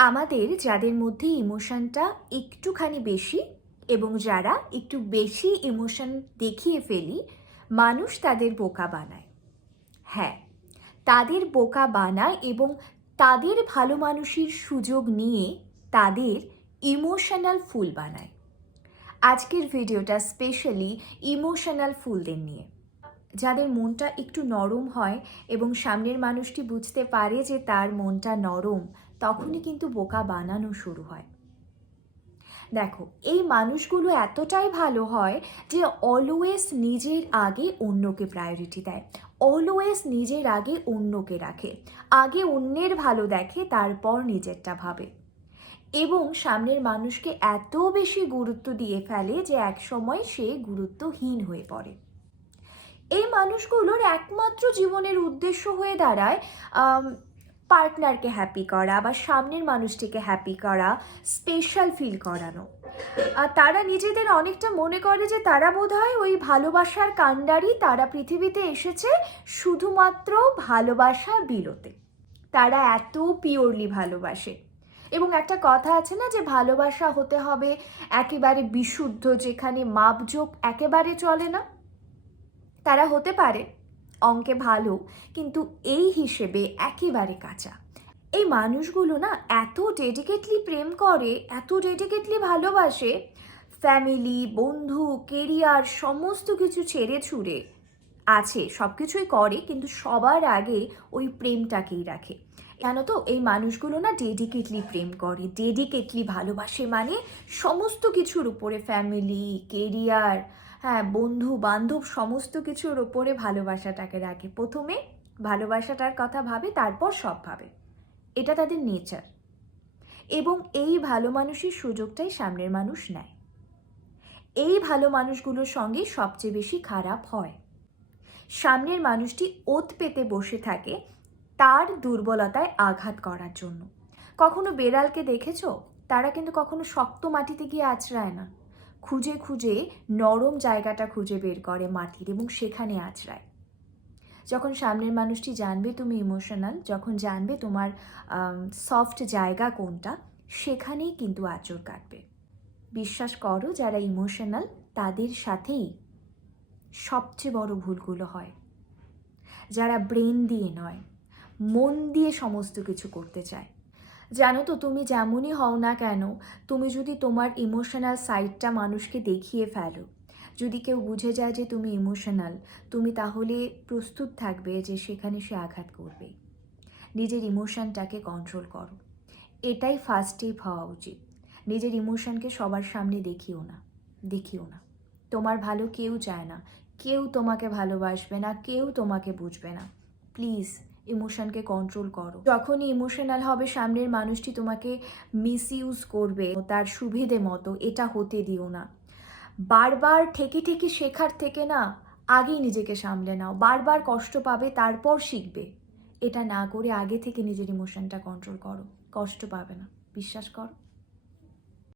আমাদের যাদের মধ্যে ইমোশনটা একটুখানি বেশি এবং যারা একটু বেশি ইমোশন দেখিয়ে ফেলি, মানুষ তাদের বোকা বানায়। হ্যাঁ তাদের বোকা বানায় এবং তাদের ভালো মানুষের সুযোগ নিয়ে তাদের ইমোশনাল ফুল বানায়। আজকের ভিডিওটা স্পেশালি ইমোশনাল ফুলদের নিয়ে। যাদের মনটা একটু নরম হয় এবং সামনের মানুষটি বুঝতে পারে যে তার মনটা নরম তখনই কিন্তু বোকা বানানো শুরু হয়। দেখো, এই মানুষগুলো এতটাই ভালো হয় যে অলওয়েজ নিজের আগে অন্যকে প্রায়োরিটি দেয়। অলওয়েজ নিজের আগে অন্যকে রাখে। আগে অন্যের ভালো দেখে, তারপর নিজেরটা ভাবে। এবং সামনের মানুষকে এত বেশি গুরুত্ব দিয়ে ফেলে যে একসময় সে গুরুত্বহীন হয়ে পড়ে। এই মানুষগুলোর একমাত্র জীবনের উদ্দেশ্য হয়ে দাঁড়ায় পার্টনারকে হ্যাপি করা বা সামনের মানুষটিকে হ্যাপি করা স্পেশাল ফিল করানো। তারা নিজেদের অনেকটা মনে করে যে তারা বোধহয় ওই ভালোবাসার কাণ্ডারি, তারা পৃথিবীতে এসেছে শুধুমাত্র ভালোবাসা বিলোতে তারা এত পিওরলি ভালোবাসে। এবং একটা কথা আছে না যে ভালোবাসা হতে হবে একেবারে বিশুদ্ধ, যেখানে মাপজোক একেবারে চলে না। তারা হতে পারে। অঙ্কে ভালো, কিন্তু এই হিসেবে একেবারে কাঁচা। এই মানুষগুলো না এত ডেডিকেটলি প্রেম করে, এত ডেডিকেটলি ভালোবাসে ফ্যামিলি বন্ধু কেরিয়ার সমস্ত কিছু ছেড়ে ছুড়ে আছে সব কিছুই করে, কিন্তু সবার আগে ওই প্রেমটাকেই রাখে। কেন তো, এই মানুষগুলো না ডেডিকেটলি প্রেম করে ডেডিকেটলি ভালোবাসে মানে সমস্ত কিছুর উপরে ফ্যামিলি কেরিয়ার হ্যাঁ বন্ধু, বান্ধব সমস্ত কিছুর ওপরে ভালোবাসাটাকে রাখে। প্রথমে ভালোবাসাটার কথা ভাবে, তারপর সব ভাবে। এটা তাদের নেচার এবং এই ভালো মানুষের সুযোগটাই সামনের মানুষ নেয়। এই ভালো মানুষগুলোর সঙ্গে সবচেয়ে বেশি খারাপ হয়। সামনের মানুষটি ওত পেতে বসে থাকে তার দুর্বলতায় আঘাত করার জন্য। কখনো বেড়ালকে দেখেছ? তারা কিন্তু কখনো শক্ত মাটিতে গিয়ে আছড়ায় না। খুঁজে খুঁজে নরম জায়গাটা খুঁজে বের করে মাটির এবং সেখানে আছড়ায়। যখন সামনের মানুষটি জানবে তুমি ইমোশনাল যখন জানবে তোমার সফট জায়গা কোনটা, সেখানেই কিন্তু আচর কাটবে। বিশ্বাস করো যারা ইমোশনাল তাদের সাথেই সবচেয়ে বড় ভুলগুলো হয়। যারা ব্রেন দিয়ে নয়, মন দিয়ে সমস্ত কিছু করতে চায়। জানো তো তুমি যেমনই হও না কেন, তুমি যদি তোমার ইমোশনাল সাইডটা মানুষকে দেখিয়ে ফেলো, যদি কেউ বুঝে যায় যে তুমি ইমোশনাল তুমি তাহলে প্রস্তুত থাকবে যে সেখানে সে আঘাত করবে। নিজের ইমোশনটাকে কন্ট্রোল করো। এটাই ফার্স্ট স্টেপ হওয়া উচিত। নিজের ইমোশনকে সবার সামনে দেখিও না দেখিও না। তোমার ভালো কেউ চায় না, কেউ তোমাকে ভালোবাসবে না, কেউ তোমাকে বুঝবে না। প্লিজ ইমোশনকে কন্ট্রোল করো। যখনই ইমোশনাল হবে, সামনের মানুষটি তোমাকে মিস ইউজ করবে তার সুবিধে মতো, এটা হতে দিও না। বারবার ঠেকে ঠেকে শেখার থেকে না, আগেই নিজেকে সামলে নাও। বারবার কষ্ট পাবে, তারপর শিখবে। এটা না করে আগে থেকে নিজের ইমোশনটা কন্ট্রোল করো। কষ্ট পাবে না। বিশ্বাস করো।